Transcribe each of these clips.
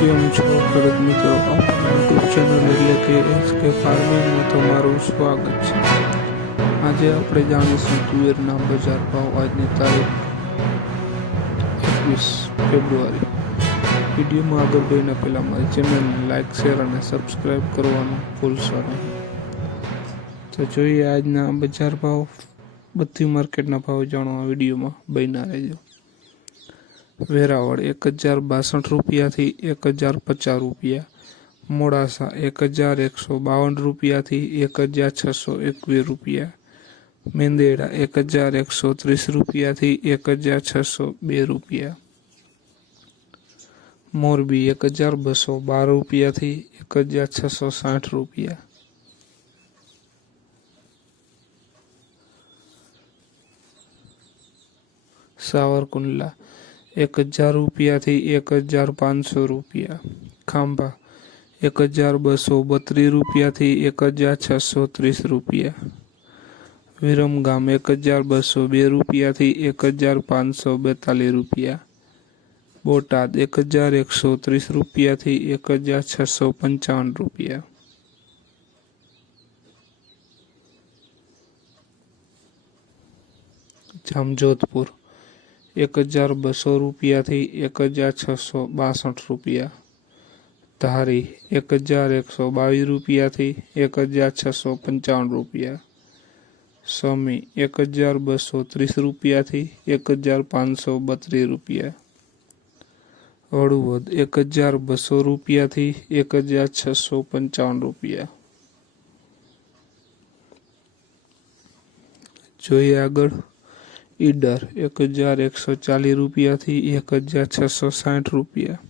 કેમ છો ખેડૂત મિત્રો, આપણા યુટ્યુબ ચેનલ એટલે કે SK ફાર્મિંગમાં તમારું સ્વાગત છે। આજે આપણે જાણીશું તુવેરના બજાર ભાવ આજની તારીખ 21 ફેબ્રુઆરી। વિડીયોમાં આગળ જઈને પહેલાં મારી ચેનલને લાઇક શેર અને સબસ્ક્રાઈબ કરવાનું ભૂલશો નહીં। તો જોઈએ આજના બજાર ભાવ, બધી માર્કેટના ભાવ જાણવા વિડીયોમાં બન્યા રહેજો। વેરાવળ 1062 રૂપિયાથી 1050 રૂપિયા, મોડાસા 1152 રૂપિયાથી 1621 રૂપિયા, મેંદેડા 1130 રૂપિયાથી 1602 રૂપિયા, મોરબી 1212 રૂપિયાથી 1660 રૂપિયા, સાવરકુંડલા 1000 રૂપિયાથી 1500 રૂપિયા, ખાંભા 1232 રૂપિયાથી 1630 રૂપિયા, વિરમગામ 1202 રૂપિયાથી 1542 રૂપિયા, બોટાદ 1130 રૂપિયાથી 1655 રૂપિયા, જામજોધપુર 1200 રૂપિયાથી 1662 રૂપિયા, ધારી 1122 રૂપિયાથી 1655 રૂપિયા, સમી 1230 રૂપિયાથી 1532 રૂપિયા, હળવદ 1200 રૂપિયાથી 1655 રૂપિયા। જોઈએ આગળ ઈડર 1140 રૂપિયાથી 1660 રૂપિયા,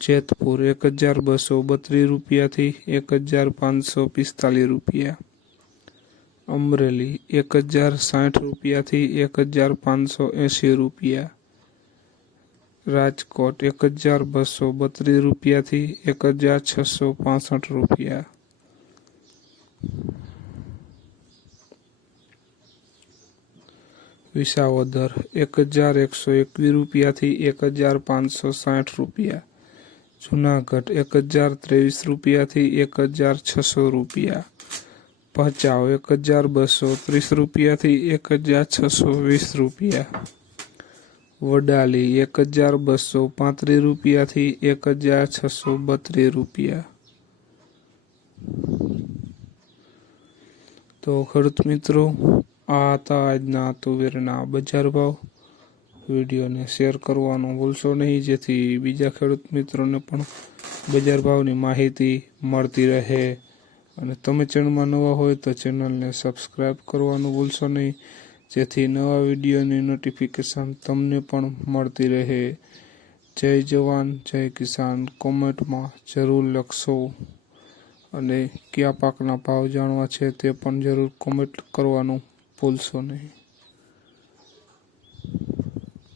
જેતપુર 1232 રૂપિયાથી 1545 રૂપિયા, અમરેલી 1060 રૂપિયાથી 1580 રૂપિયા, રાજકોટ 1232 રૂપિયાથી 1665 રૂપિયા, વિસાવદર 1121 રૂપિયાથી 1560 રૂપિયા, જુનાગઢ 1023 રૂપિયાથી 1600 રૂપિયા, ભચાઉ 1230 રૂપિયાથી 1620 રૂપિયા, વડાલી 1235 રૂપિયાથી 1632 રૂપિયા। તો ખેડૂત મિત્રો, આ હતા આજના તુવેરના બજાર ભાવ। વિડીયોને શેર કરવાનું ભૂલશો નહીં, જેથી બીજા ખેડૂત મિત્રોને પણ બજાર ભાવની માહિતી મળતી રહે। અને તમે ચેનલમાં નવા હોય તો ચેનલને સબસ્ક્રાઈબ કરવાનું ભૂલશો નહીં, જેથી નવા વિડીયોની નોટિફિકેશન તમને પણ મળતી રહે। જય જવાન જય કિસાન કોમેન્ટમાં જરૂર લખશો, અને કયા પાકના ભાવ જાણવા છે તે પણ જરૂર કોમેન્ટ કરવાનું ભૂલશો નહીં।